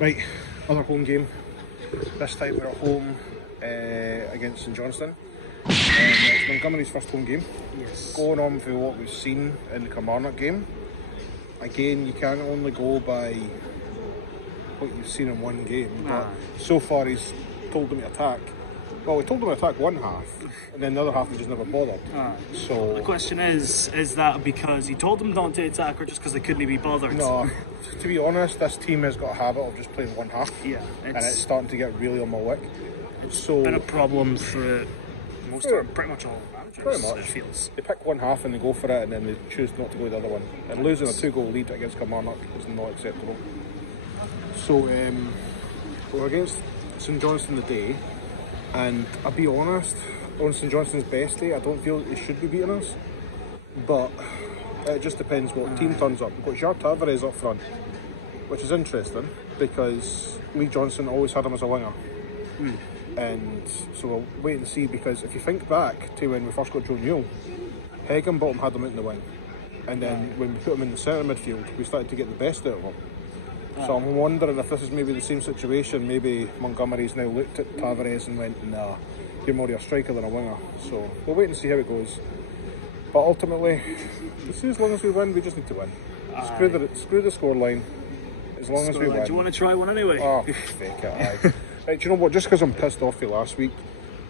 Right, other home game. This time we're at home against St Johnstone. It's Montgomery's first home game. Yes. Going on for what we've seen in the Kilmarnock game. Again, you can't only go by what you've seen in one game. But so far he's told them to attack. Well, he told them to attack one half, and then the other half he just never bothered. So the question is that because he told them not to attack, or just because they couldn't be bothered? No, to be honest, this team has got a habit of just playing one half. Yeah, and it's starting to get really on my wick. It's been a problem for pretty much all managers. Pretty much. It feels. They pick one half and they go for it, and then they choose not to go the other one. And losing a 2-goal lead against Kilmarnock is not acceptable. So we're against St Johnstone today, and I'll be honest, on St Johnstone's best day, I don't feel they should be beating us. But it just depends what team turns up. We've got Jar Tavares up front, which is interesting because Lee Johnson always had him as a winger. And so we'll wait and see, because if you think back to when we first got Joe Newell, Higginbottom had him out in the wing, and then when we put him in the centre midfield, we started to get the best out of him. So I'm wondering if this is maybe the same situation. Maybe Montgomery's now looked at Tavares and went, nah, you're more a striker than a winger. So we'll wait and see how it goes. But ultimately, as long as we win, we just need to win. Screw the scoreline. As long as we win. Do you want to try one anyway? Oh, fake it, aye. Right, do you know what? Just because I'm pissed off you last week,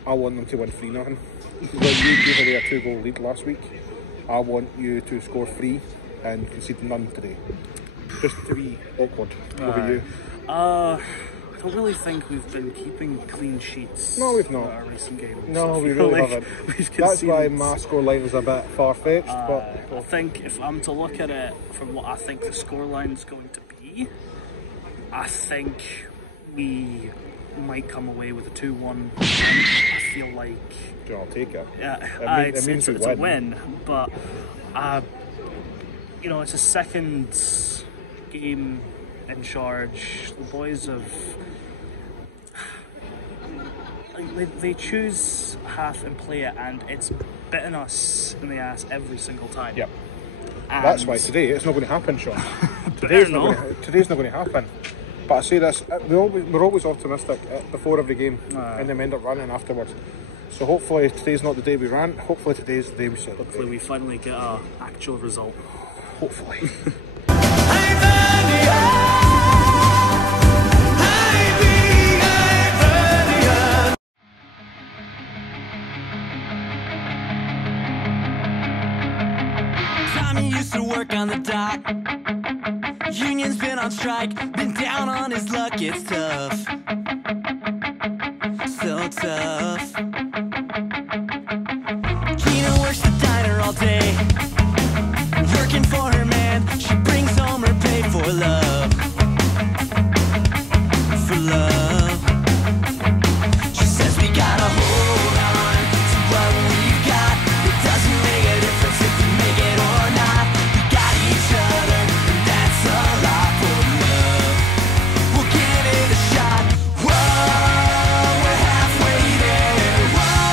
I want them to win 3-0. When you gave away a 2-goal lead last week, I want you to score 3 and concede none today. Just to be awkward. What about you? I don't really think we've been keeping clean sheets. No, we've not. Our recent games. No, we really haven't. That's why my scoreline is a bit far-fetched. But I think if I'm to look at it from what I think the scoreline's going to be, I think we might come away with a 2-1. I feel like... I'll take it. Yeah, it's a win, but you know, it's a second game in charge. The boys have... They choose half and play it, and it's bitten us in the ass every single time. Yep. That's why today it's not going to happen, Sean. Today's not going to happen. But I say this, we're always optimistic before every game, and then we end up running afterwards. So hopefully today's not the day we ran. Hopefully today's the day we celebrate. Hopefully we finally get an actual result. Hopefully. Tommy used to work on the dock. Union's been on strike, been down on his luck, it's tough. So tough. Kina works the diner all day, working for her man. She brings home her pay for love. For love. She says we gotta hold on to what we've got. It doesn't make a difference if we make it or not. We got each other, and that's a lot for love. We'll give it a shot. Whoa, we're halfway there. Whoa.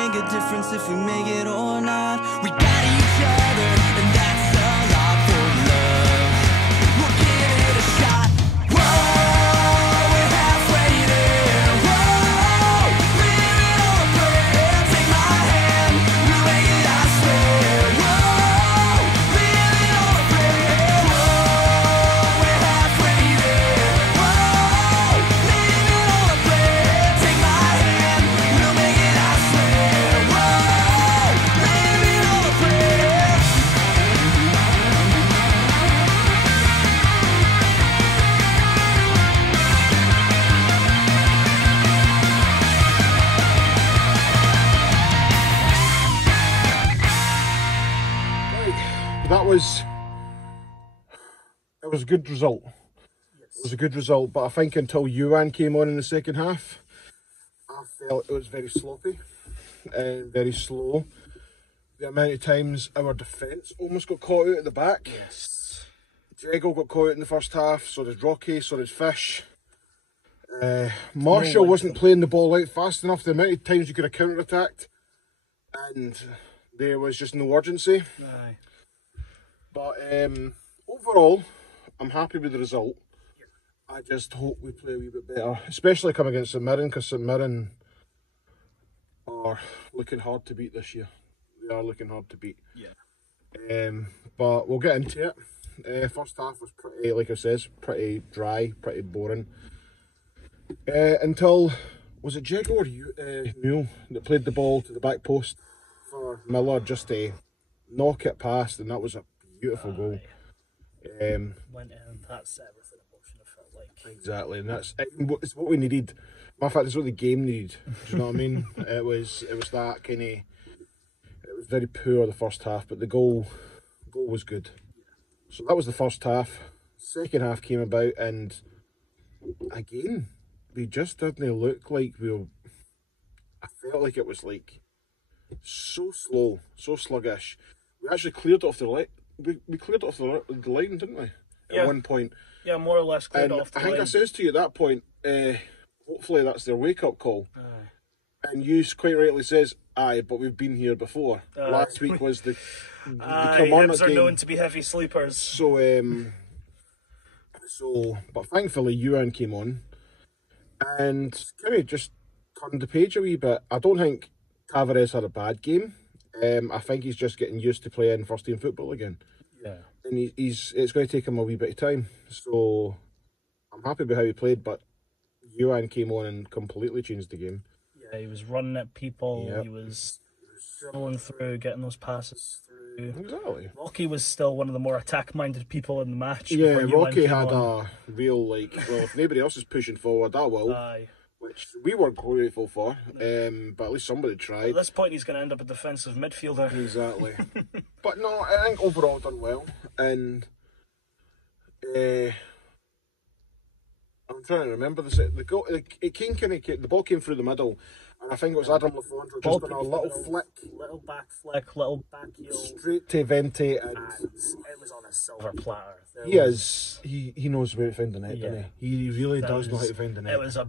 make a difference if we make it or not. We got each other, and that's a lot for love. We'll give it a shot. Whoa, we're halfway there. Whoa, living on a prayer. Take my hand, we'll make it, I swear. Whoa, living on a prayer. Whoa, we're halfway there. Whoa, living on a prayer. Take my hand, we'll make it, I swear. Whoa, living on a prayer. That was, it was a good result. It was a good result, but I think until Yuan came on in the second half, I felt it was very sloppy and very slow. The amount of times our defence almost got caught out at the back. Yes. Diego got caught out in the first half, so did Rocky, so did Fish. Marshall wasn't playing the ball out fast enough. The amount of times you could have counter-attacked, and there was just no urgency. Aye. But overall, I'm happy with the result. I just hope we play a wee bit better, especially coming against St Mirren, because St Mirren are looking hard to beat this year. They are looking hard to beat. Yeah. But we'll get into it. First half was pretty, like I says, pretty dry, pretty boring. Until, was it Diego or Mule that played the ball to the back post for Miller just to knock it past, and that was a beautiful goal. Went in, that's everything emotion, I felt like. Exactly, and it's what we needed. Matter of fact, it's what the game needed. Do you know what I mean? It was that kind of. It was very poor the first half, but the goal was good. So that was the first half. Second half came about, and again, we just didn't look like we were. I felt like it was like so slow, so sluggish. We actually cleared it off the line. We cleared it off the line, didn't we? At one point. Yeah, more or less cleared And off the I think line. I says to you at that point, hopefully that's their wake-up call. And you quite rightly says, aye, but we've been here before. Last week was the Hibs are known to be heavy sleepers. So, but thankfully Yuan came on and kind of just turned the page a wee bit. I don't think Tavares had a bad game. I think he's just getting used to playing first team football again. Yeah. And it's going to take him a wee bit of time. So I'm happy with how he played, but Yuan came on and completely changed the game. Yeah, he was running at people, Yep. he was dribbling through, getting those passes through. Exactly. Rocky was still one of the more attack-minded people in the match. Yeah, before Yuan Rocky came had on. a real, like, well, if nobody else is pushing forward, I will. Aye. Which we weren't grateful for, but at least somebody tried. At this point, he's going to end up a defensive midfielder. Exactly. But no, I think overall done well. And I'm trying to remember the goal. The ball came through the middle, and I think it was Adam Lafondra just on a little flick, little back flick, little back heel, straight to Vente, and it was on a silver platter. He knows where to find the net, doesn't he? He really does know how to find the net. It was a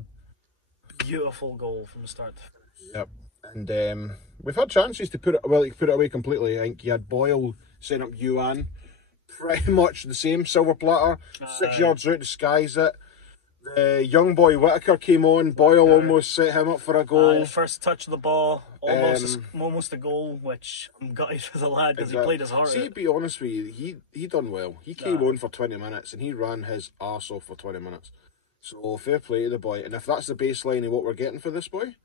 beautiful goal from start to finish. Yep. And we've had chances to put it away completely. I think you had Boyle setting up Yuan, pretty much the same silver platter, 6 yards out, disguise it. The young boy Whittaker came on. Boyle almost set him up for a goal. First touch of the ball, almost a goal, which I'm gutted for the lad because he played his heart out. See, to be honest with you, he done well. He came on for 20 minutes and he ran his arse off for 20 minutes. So fair play to the boy. And if that's the baseline of what we're getting for this boy,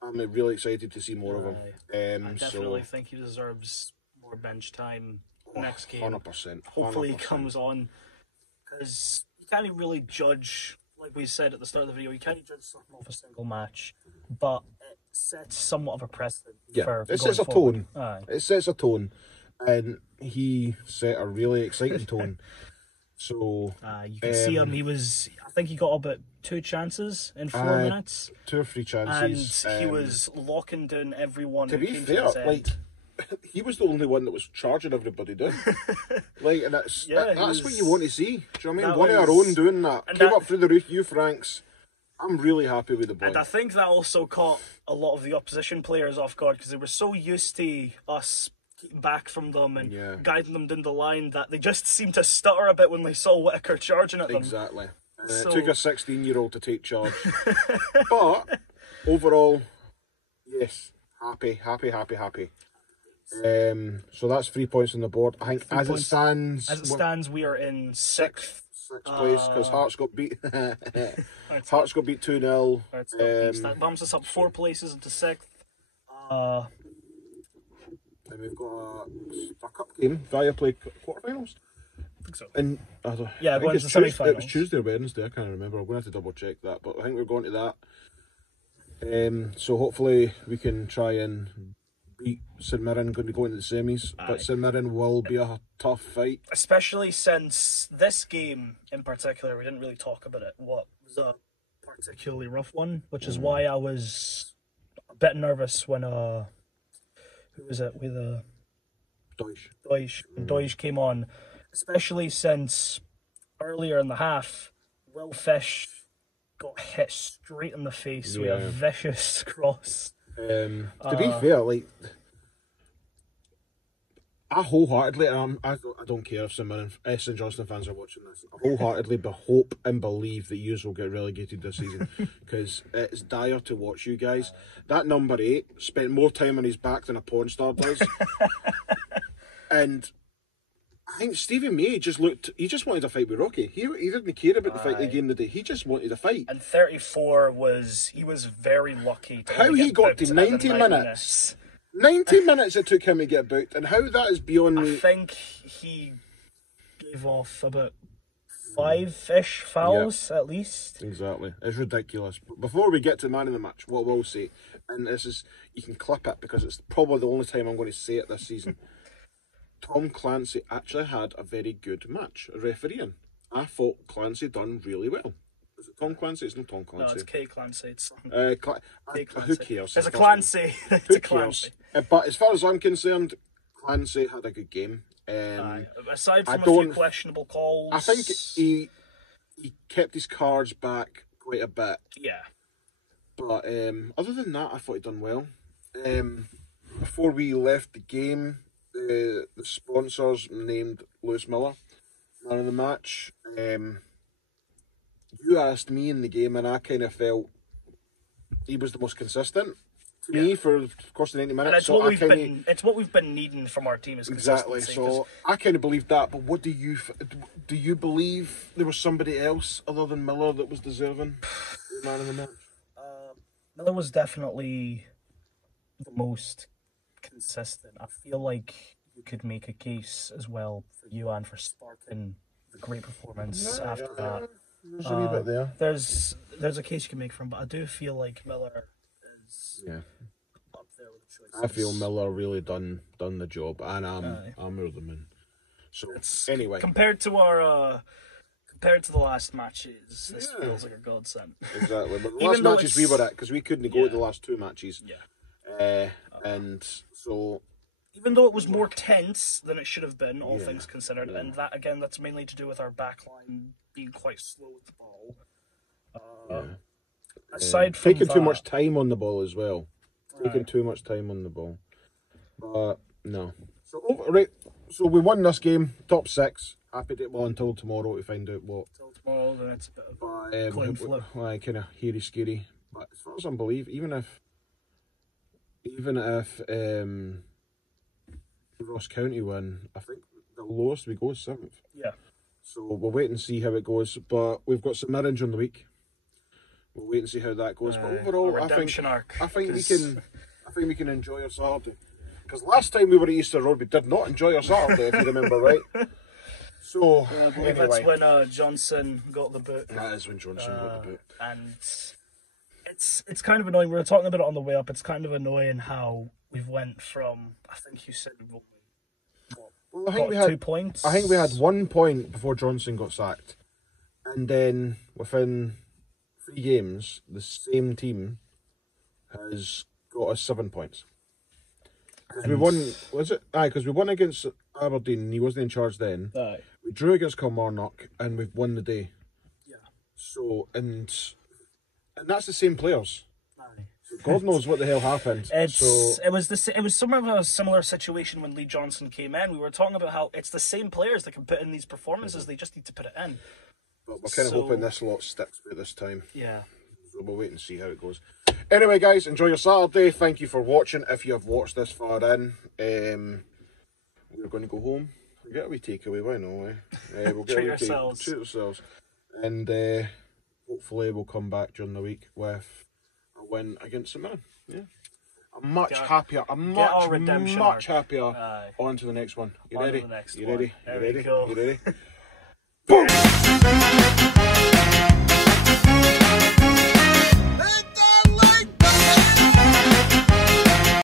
I'm really excited to see more of him. I definitely think he deserves more bench time next game. 100%. Hopefully he comes on, because you can't really judge, like we said at the start of the video, you can't judge something off a single match, but it sets somewhat of a precedent. Yeah, for it sets a forward. tone. It sets a tone, and he set a really exciting tone. So you can see him. I think he got about 2 chances in 4 minutes. 2 or 3 chances, and he was locking down everyone. To be fair, like, he was the only one that was charging everybody down. Like, and that's what you want to see. Do you know what I mean? One of our own doing that. Came up through the youth ranks I'm really happy with the boy. And I think that also caught a lot of the opposition players off guard because they were so used to us getting back from them and guiding them down the line that they just seemed to stutter a bit when they saw Whittaker charging at them. Exactly. It took a 16-year-old to take charge. But overall, yes, happy. So that's 3 points on the board. I think as it stands, we are in sixth place because Hearts got beat. Hearts got beat 2-0. That bumps us up 4 places into sixth. And we've got a cup game. Viaplay quarterfinals. I think so. And I think it's Tuesday, it was Tuesday or Wednesday. I can't remember. I'm going to have to double check that. But I think we're going to that. So hopefully we can try and beat St Mirren. Going to go into the semis, but St Mirren will be a tough fight. Especially since this game in particular, we didn't really talk about it. What was a particularly rough one, which is why I was a bit nervous when who was it with Deutsch came on, especially since earlier in the half, Will Fish got hit straight in the face with a vicious cross. To be fair, like I wholeheartedly, I don't care if St Johnstone fans are watching this. I wholeheartedly hope and believe that you will get relegated this season because it's dire to watch you guys. That number 8 spent more time on his back than a porn star does, and I think Stevie May just he just wanted a fight with Rocky. He didn't care about the fight the game today. He just wanted a fight. And 34 he was very lucky to how he got to 90 minutes. 90 minutes it took him to get booked, and how that is beyond me. I think he gave off about 5-ish fouls at least. Exactly. It's ridiculous. But before we get to man of the match, what I will say, and this is, you can clip it because it's probably the only time I'm going to say it this season. Tom Clancy actually had a very good match refereeing. I thought Clancy done really well. Is it Tom Clancy? It's not Tom Clancy. No, it's K Clancy. It's Clancy. Who cares? It's a Clancy. It's a Clancy. But as far as I'm concerned, Clancy had a good game. Aside from a few questionable calls, I think he kept his cards back quite a bit. Yeah. But other than that, I thought he'd done well. Before we left the game, the sponsors named Lewis Miller man of the match. You asked me in the game, and I kind of felt he was the most consistent to me for, of course, the 90 minutes. And it's what we've been needing from our team is consistency. Exactly. So I kind of believed that. But what do you believe there was somebody else other than Miller that was deserving the man of the match? Miller was definitely the most consistent. I feel like you could make a case as well for Yuan for sparking the great performance after that. There's a wee bit there. There's a case you can make for him, but I do feel like Miller is up there with the choices. I feel Miller really done the job, and I'm over the moon. So anyway, compared to the last matches, this feels like a godsend. Exactly, but the last matches we were at, because we couldn't go to the last 2 matches. Yeah. And so, even though it was more tense than it should have been, all things considered, and that's mainly to do with our backline being quite slow with the ball. Aside from taking too much time on the ball as well. Taking too much time on the ball. But no. So we won this game, top 6. Happy to until tomorrow to find out what. Until tomorrow, then it's a bit of coin flip. Kind of hairy scary. But as far as I believe, even if Ross County win, I think the lowest we go is 7th. Yeah. So we'll wait and see how it goes. But we've got some Mirren on the week. We'll wait and see how that goes. But overall, I think we can enjoy our Saturday. Because last time we were at Easter Road, we did not enjoy our Saturday, if you remember right. So I believe that's when Johnson got the boot. That is when Johnson got the boot. And it's kind of annoying. We were talking about it on the way up. It's kind of annoying how we've went from, I think you said we've only got 2 points. I think we had 1 point before Johnson got sacked. And then within 3 games, the same team has got us 7 points. Because we won, because we won against Aberdeen and he wasn't in charge then. Aye. We drew against Kilmarnock and we've won the day. Yeah. So, and And that's the same players. God knows what the hell happened. It was somewhat of a similar situation when Lee Johnson came in. We were talking about how it's the same players that can put in these performances. They just need to put it in. But we're kind of hoping this lot sticks with this time. Yeah. So we'll wait and see how it goes. Anyway, guys, enjoy your Saturday. Thank you for watching. If you have watched this far in, we're going to go home. We'll get a wee takeaway. Why not? We'll get Treat yourselves. Treat ourselves. And hopefully we'll come back during the week with a win against St Man. Yeah. I'm much happier. I'm much happier. On to the next one. You ready? You ready? There we go. You ready? Boom!